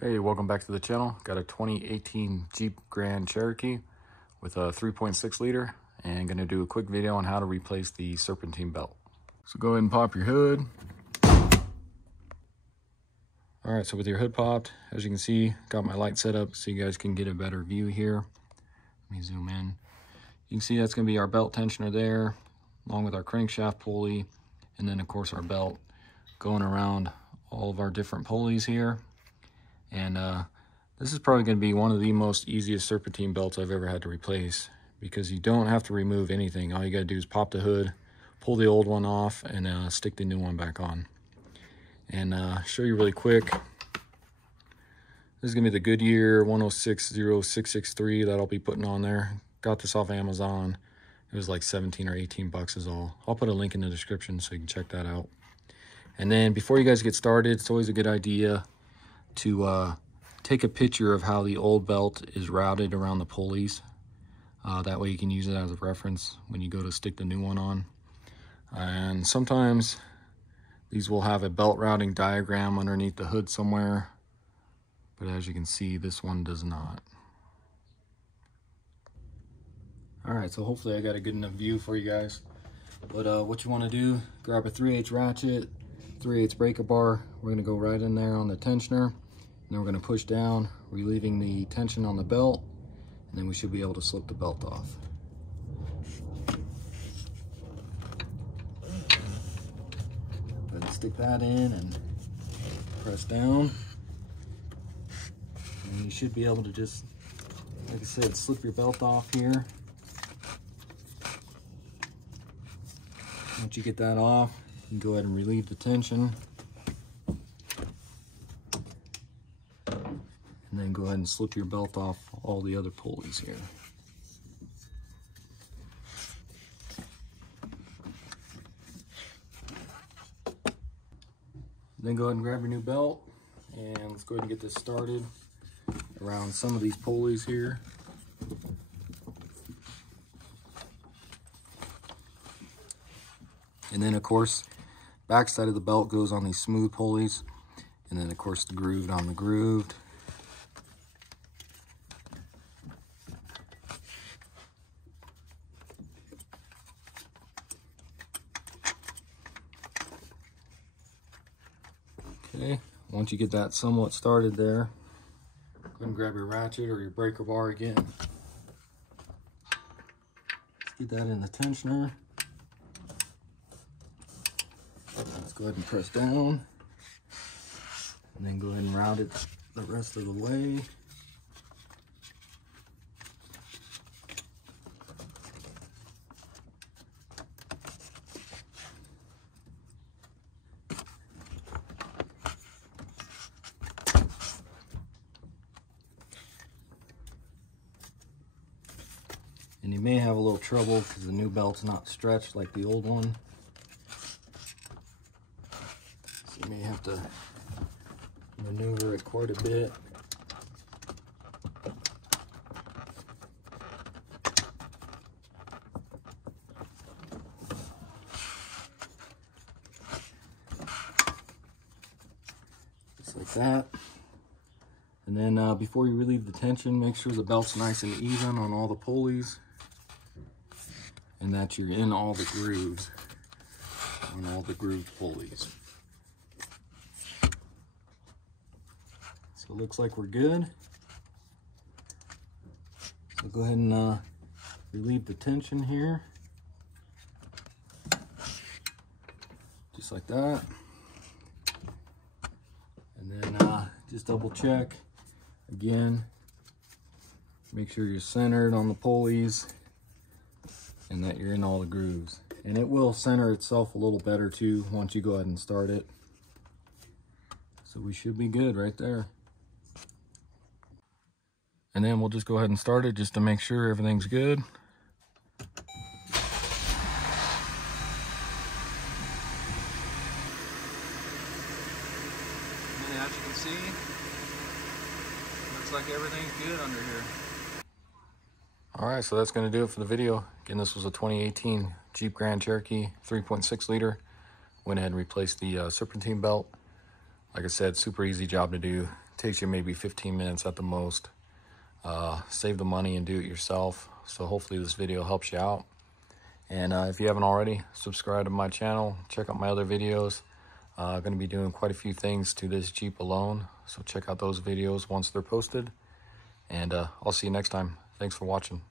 Hey, welcome back to the channel. Got a 2018 Jeep Grand Cherokee with a 3.6 liter and gonna do a quick video on how to replace the Serpentine belt. So go ahead and pop your hood. All right, so with your hood popped, as you can see, got my light set up so you guys can get a better view here. Let me zoom in. You can see that's gonna be our belt tensioner there, along with our crankshaft pulley, and then of course our belt going around all of our different pulleys here. And this is probably going to be one of the most easiest Serpentine belts I've ever had to replace, because you don't have to remove anything. All you got to do is pop the hood, pull the old one off, and stick the new one back on. And show you really quick. This is going to be the Goodyear 1060663 that I'll be putting on there. Got this off Amazon. It was like 17 or 18 bucks is all. I'll put a link in the description so you can check that out. And then before you guys get started, it's always a good idea to take a picture of how the old belt is routed around the pulleys. That way you can use it as a reference when you go to stick the new one on. And sometimes these will have a belt routing diagram underneath the hood somewhere, but as you can see, this one does not. All right, so hopefully I got a good enough view for you guys. But what you want to do, grab a 3/8 ratchet, 3/8 breaker bar. We're going to go right in there on the tensioner. And then we're going to push down, relieving the tension on the belt, and then we should be able to slip the belt off. Go ahead and stick that in and press down. And you should be able to just, like I said, slip your belt off here. Once you get that off, you can go ahead and relieve the tension. And then go ahead and slip your belt off all the other pulleys here. Then go ahead and grab your new belt, and let's go ahead and get this started around some of these pulleys here. And then of course, back side of the belt goes on these smooth pulleys, and then of course the grooved on the grooved. Okay, once you get that somewhat started there, go ahead and grab your ratchet or your breaker bar again. Let's get that in the tensioner. Let's go ahead and press down, and then go ahead and route it the rest of the way. And you may have a little trouble because the new belt's not stretched like the old one. So you may have to maneuver it quite a bit. Just like that. And then before you relieve the tension, make sure the belt's nice and even on all the pulleys, and that you're in all the grooves on all the grooved pulleys. So it looks like we're good. So go ahead and relieve the tension here, just like that. And then just double check again, make sure you're centered on the pulleys and that you're in all the grooves. And it will center itself a little better too once you go ahead and start it. So we should be good right there. And then we'll just go ahead and start it just to make sure everything's good. And as you can see, looks like everything's good under here. All right, so that's going to do it for the video. Again, this was a 2018 Jeep Grand Cherokee 3.6 liter. Went ahead and replaced the Serpentine belt. Like I said, super easy job to do. Takes you maybe 15 minutes at the most. Save the money and do it yourself. So hopefully this video helps you out. And if you haven't already, subscribe to my channel. Check out my other videos. I'm going to be doing quite a few things to this Jeep alone. So check out those videos once they're posted. And I'll see you next time. Thanks for watching.